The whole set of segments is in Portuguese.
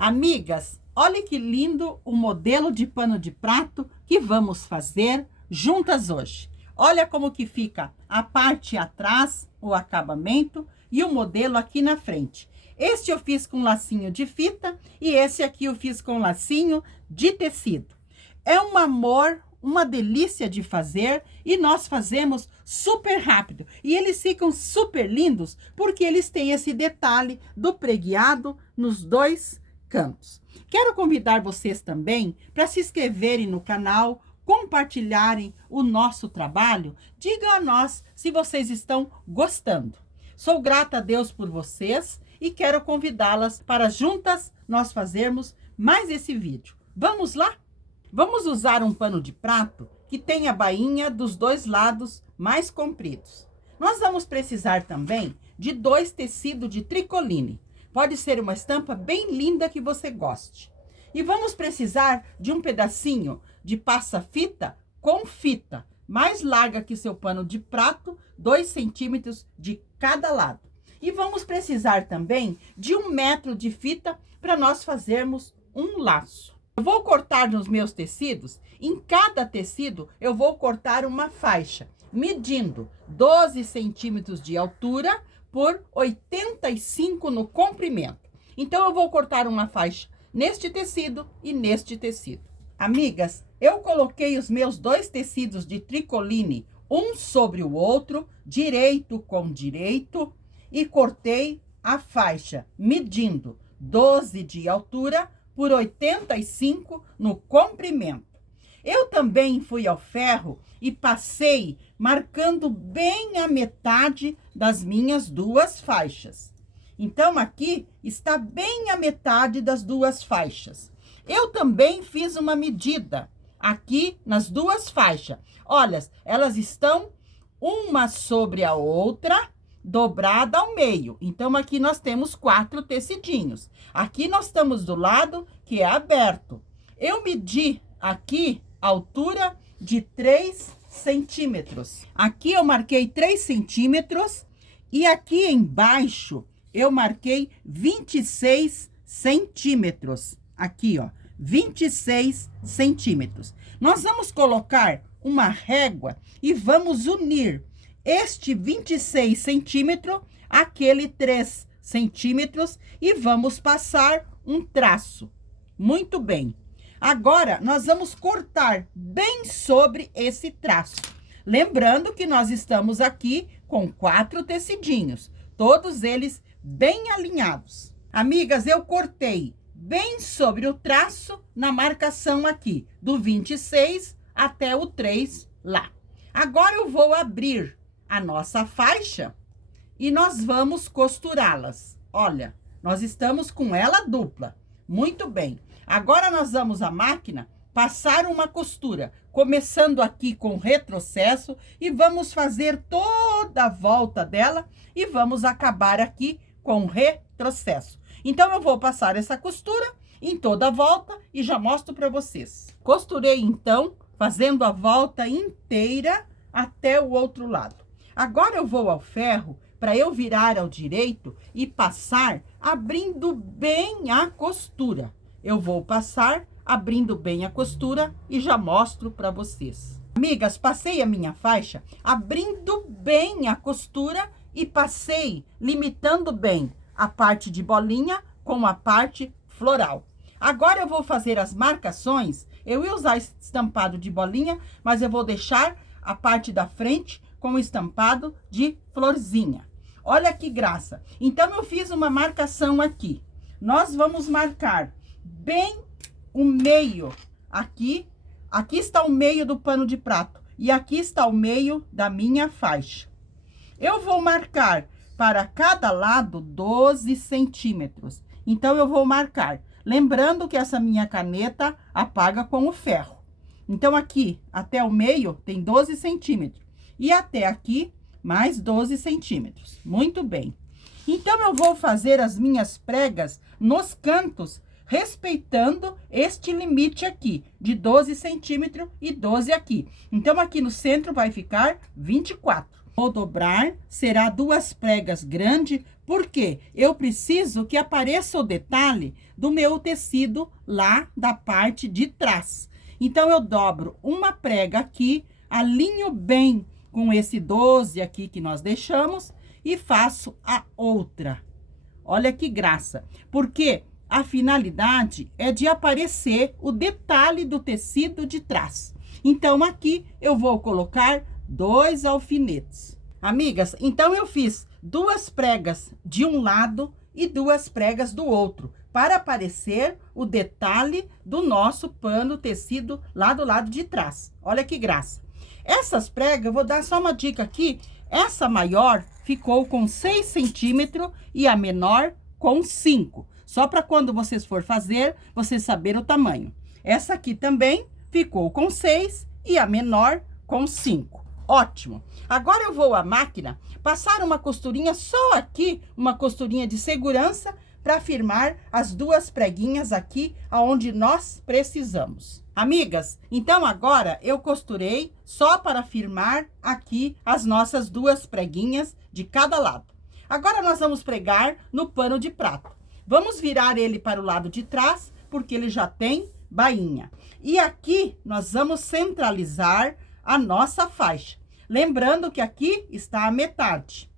Amigas, olha que lindo o modelo de pano de prato que vamos fazer juntas hoje. Olha como que fica a parte atrás, o acabamento e o modelo aqui na frente. Este eu fiz com lacinho de fita e esse aqui eu fiz com lacinho de tecido. É um amor, uma delícia de fazer e nós fazemos super rápido. E eles ficam super lindos porque eles têm esse detalhe do pregueado nos dois cantos. Quero convidar vocês também para se inscreverem no canal, compartilharem o nosso trabalho. Digam a nós se vocês estão gostando. Sou grata a Deus por vocês e quero convidá-las para juntas nós fazermos mais esse vídeo. Vamos lá? Vamos usar um pano de prato que tem a bainha dos dois lados mais compridos. Nós vamos precisar também de 2 tecidos de tricoline. Pode ser uma estampa bem linda que você goste. E vamos precisar de um pedacinho de passa-fita com fita, mais larga que seu pano de prato, 2 centímetros de cada lado. E vamos precisar também de 1 metro de fita para nós fazermos um laço. Eu vou cortar nos meus tecidos, em cada tecido eu vou cortar uma faixa, medindo 12 centímetros de altura por 85 no comprimento. Então, eu vou cortar uma faixa neste tecido e neste tecido. Amigas, eu coloquei os meus 2 tecidos de tricoline, um sobre o outro, direito com direito, e cortei a faixa, medindo 12 de altura por 85 no comprimento. Eu também fui ao ferro e passei marcando bem a metade das minhas 2 faixas. Então, aqui está bem a metade das 2 faixas. Eu também fiz uma medida aqui nas 2 faixas. Olha, elas estão uma sobre a outra, dobrada ao meio. Então, aqui nós temos 4 tecidinhos. Aqui nós estamos do lado que é aberto. Eu medi aqui a altura de 3 centímetros. Aqui eu marquei 3 centímetros e aqui embaixo eu marquei 26 centímetros. Aqui, ó, 26 centímetros. Nós vamos colocar uma régua e vamos unir este 26 centímetros àquele 3 centímetros e vamos passar um traço. Muito bem. Agora, nós vamos cortar bem sobre esse traço. Lembrando que nós estamos aqui com 4 tecidinhos, todos eles bem alinhados. Amigas, eu cortei bem sobre o traço na marcação aqui, do 26 até o 3 lá. Agora, eu vou abrir a nossa faixa e nós vamos costurá-las. Olha, nós estamos com ela dupla. Muito bem. Agora, nós vamos à máquina passar uma costura, começando aqui com retrocesso e vamos fazer toda a volta dela e vamos acabar aqui com retrocesso. Então, eu vou passar essa costura em toda a volta e já mostro para vocês. Costurei, então, fazendo a volta inteira até o outro lado. Agora, eu vou ao ferro para eu virar ao direito e passar abrindo bem a costura. Eu vou passar abrindo bem a costura e já mostro para vocês. Amigas, passei a minha faixa abrindo bem a costura e passei limitando bem a parte de bolinha com a parte floral. Agora eu vou fazer as marcações. Eu ia usar estampado de bolinha, mas eu vou deixar a parte da frente com estampado de florzinha. Olha que graça. Então, eu fiz uma marcação aqui. Nós vamos marcar bem o meio aqui. Aqui está o meio do pano de prato. E aqui está o meio da minha faixa. Eu vou marcar para cada lado 12 centímetros. Então, eu vou marcar. Lembrando que essa minha caneta apaga com o ferro. Então, aqui até o meio tem 12 centímetros. E até aqui, mais 12 centímetros. Muito bem. Então, eu vou fazer as minhas pregas nos cantos, respeitando este limite aqui, de 12 centímetros e 12 aqui. Então, aqui no centro vai ficar 24. Vou dobrar, será 2 pregas grandes Porque eu preciso que apareça o detalhe do meu tecido lá da parte de trás. Então, eu dobro uma prega aqui, alinho bem com esse 12 aqui que nós deixamos e faço a outra. Olha que graça, porque a finalidade é de aparecer o detalhe do tecido de trás. Então, aqui eu vou colocar 2 alfinetes. Amigas, então eu fiz 2 pregas de um lado e 2 pregas do outro, para aparecer o detalhe do nosso pano tecido lá do lado de trás. Olha que graça. Essas pregas, eu vou dar só uma dica aqui. Essa maior ficou com 6 centímetros e a menor com 5. Só para quando vocês for fazer, vocês saberem o tamanho. Essa aqui também ficou com 6 e a menor com 5. Ótimo. Agora eu vou à máquina passar uma costurinha só aqui, uma costurinha de segurança, para firmar as 2 preguinhas aqui, aonde nós precisamos. Amigas, então agora eu costurei só para firmar aqui as nossas 2 preguinhas de cada lado. Agora nós vamos pregar no pano de prato. Vamos virar ele para o lado de trás, porque ele já tem bainha. E aqui nós vamos centralizar a nossa faixa. Lembrando que aqui está a metade.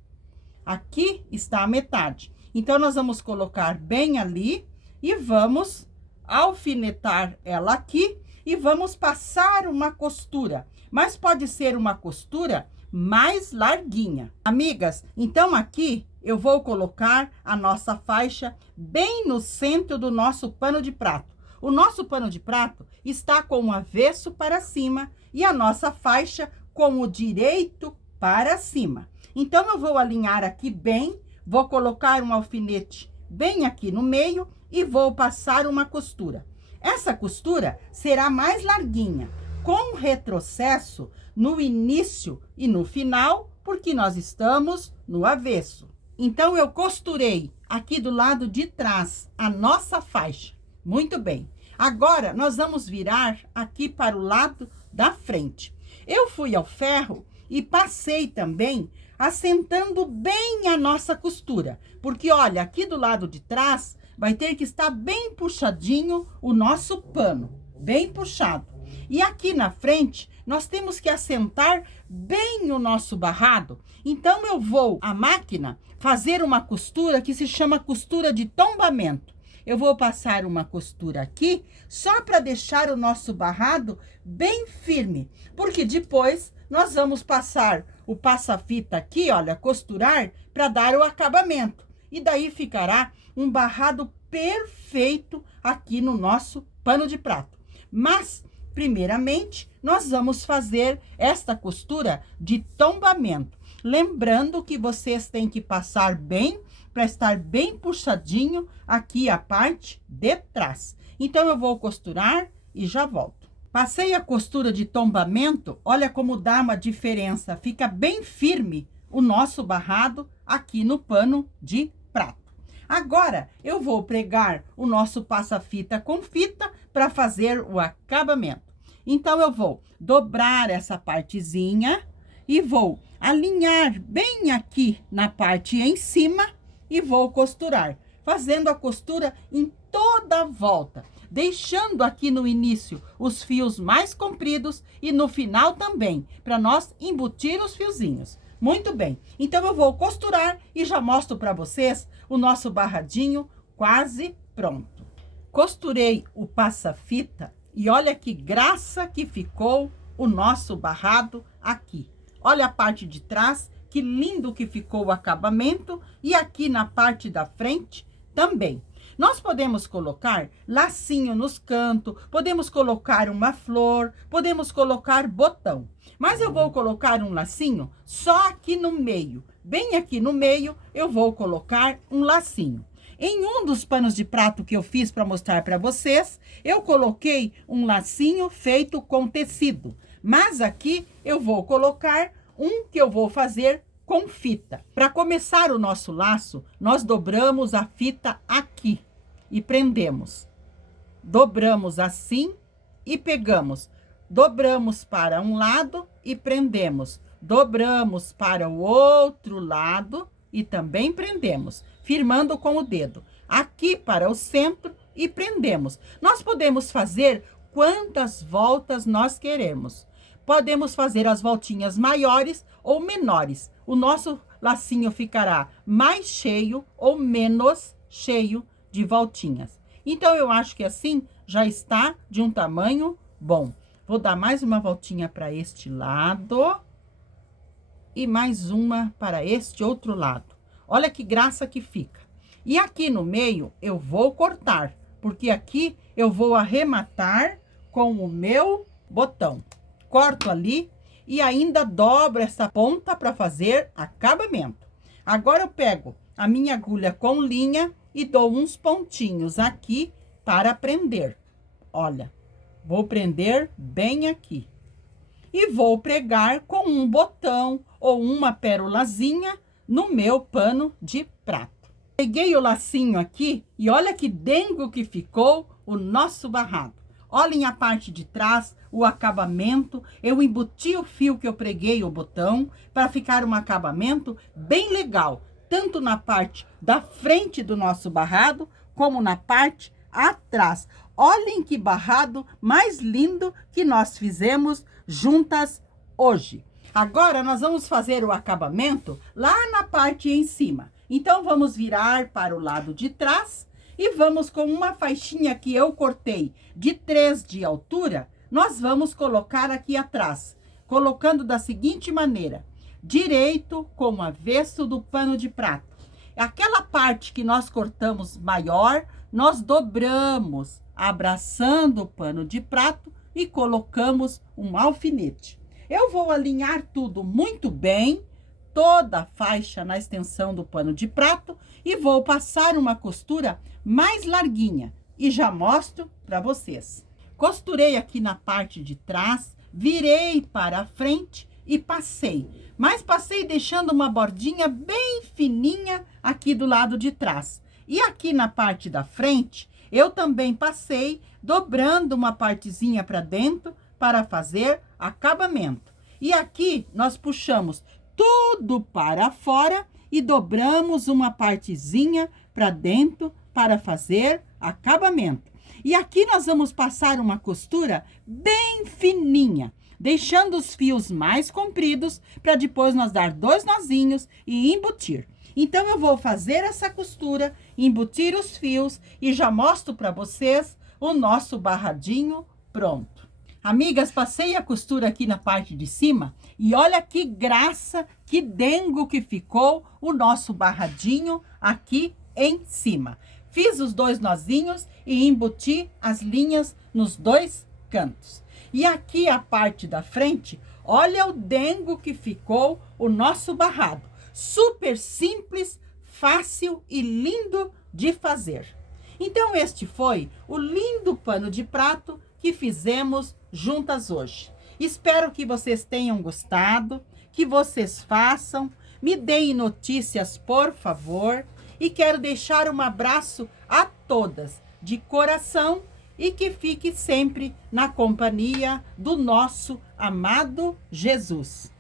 Aqui está a metade. Então, nós vamos colocar bem ali e vamos alfinetar ela aqui e vamos passar uma costura. Mas pode ser uma costura mais larguinha. Amigas, então aqui eu vou colocar a nossa faixa bem no centro do nosso pano de prato. O nosso pano de prato está com o avesso para cima e a nossa faixa com o direito para cima. Então, eu vou alinhar aqui bem, vou colocar um alfinete bem aqui no meio e vou passar uma costura. Essa costura será mais larguinha, com retrocesso no início e no final, porque nós estamos no avesso. Então, eu costurei aqui do lado de trás a nossa faixa. Muito bem. Agora, nós vamos virar aqui para o lado da frente. Eu fui ao ferro e passei também assentando bem a nossa costura. Porque, olha, aqui do lado de trás vai ter que estar bem puxadinho o nosso pano. Bem puxado. E aqui na frente, nós temos que assentar bem o nosso barrado. Então, eu vou à máquina fazer uma costura que se chama costura de tombamento. Eu vou passar uma costura aqui, só para deixar o nosso barrado bem firme. Porque depois, nós vamos passar o passa-fita aqui, olha, costurar, para dar o acabamento. E daí ficará um barrado perfeito aqui no nosso pano de prato. Mas, primeiramente, nós vamos fazer esta costura de tombamento. Lembrando que vocês têm que passar bem, para estar bem puxadinho aqui a parte de trás. Então, eu vou costurar e já volto. Passei a costura de tombamento, olha como dá uma diferença. Fica bem firme o nosso barrado aqui no pano de prato. Agora, eu vou pregar o nosso passa-fita com fita para fazer o acabamento. Então, eu vou dobrar essa partezinha e vou alinhar bem aqui na parte em cima e vou costurar, fazendo a costura em toda a volta, deixando aqui no início os fios mais compridos e no final também, para nós embutir os fiozinhos. Muito bem, então eu vou costurar e já mostro para vocês o nosso barradinho quase pronto. Costurei o passa-fita e olha que graça que ficou o nosso barrado aqui. Olha a parte de trás, que lindo que ficou o acabamento, e aqui na parte da frente também. Nós podemos colocar lacinho nos cantos, podemos colocar uma flor, podemos colocar botão. Mas eu vou colocar um lacinho só aqui no meio. Bem aqui no meio, eu vou colocar um lacinho. Em um dos panos de prato que eu fiz para mostrar para vocês, eu coloquei um lacinho feito com tecido. Mas aqui eu vou colocar um que eu vou fazer com fita. Para começar o nosso laço, nós dobramos a fita aqui e prendemos. Dobramos assim e pegamos. Dobramos para um lado e prendemos. Dobramos para o outro lado e também prendemos, firmando com o dedo. Aqui para o centro e prendemos. Nós podemos fazer quantas voltas nós queremos. Podemos fazer as voltinhas maiores ou menores. O nosso lacinho ficará mais cheio ou menos cheio de voltinhas. Então, eu acho que assim já está de um tamanho bom. Vou dar mais uma voltinha para este lado e mais uma para este outro lado. Olha que graça que fica. E aqui no meio eu vou cortar, porque aqui eu vou arrematar com o meu botão. Corto ali e ainda dobro essa ponta para fazer acabamento. Agora eu pego a minha agulha com linha e dou uns pontinhos aqui para prender. Olha, vou prender bem aqui. E vou pregar com um botão ou uma pérolazinha no meu pano de prato. Peguei o lacinho aqui e olha que dengo que ficou o nosso barrado. Olhem a parte de trás, o acabamento. Eu embuti o fio que eu preguei o botão para ficar um acabamento bem legal. Tanto na parte da frente do nosso barrado, como na parte atrás. Olhem que barrado mais lindo que nós fizemos juntas hoje. Agora, nós vamos fazer o acabamento lá na parte em cima. Então, vamos virar para o lado de trás e vamos com uma faixinha que eu cortei de 3 de altura, nós vamos colocar aqui atrás, colocando da seguinte maneira, direito com o avesso do pano de prato. Aquela parte que nós cortamos maior, nós dobramos, abraçando o pano de prato e colocamos um alfinete. Eu vou alinhar tudo muito bem, toda a faixa na extensão do pano de prato e vou passar uma costura mais larguinha e já mostro para vocês. Costurei aqui na parte de trás, virei para a frente e passei, mas passei deixando uma bordinha bem fininha aqui do lado de trás. E aqui na parte da frente, eu também passei dobrando uma partezinha para dentro para fazer acabamento. E aqui nós puxamos tudo para fora e dobramos uma partezinha para dentro para fazer acabamento. E aqui nós vamos passar uma costura bem fininha, deixando os fios mais compridos para depois nós dar 2 nozinhos e embutir. Então, eu vou fazer essa costura, embutir os fios e já mostro para vocês o nosso barradinho pronto. Amigas, passei a costura aqui na parte de cima e olha que graça, que dengo que ficou o nosso barradinho aqui em cima. Fiz os 2 nozinhos e embuti as linhas nos 2 cantos. E aqui a parte da frente, olha o dengo que ficou o nosso barrado. Super simples, fácil e lindo de fazer. Então, este foi o lindo pano de prato que fizemos juntas hoje. Espero que vocês tenham gostado, que vocês façam, me deem notícias, por favor. E quero deixar um abraço a todas, de coração, e que fique sempre na companhia do nosso amado Jesus.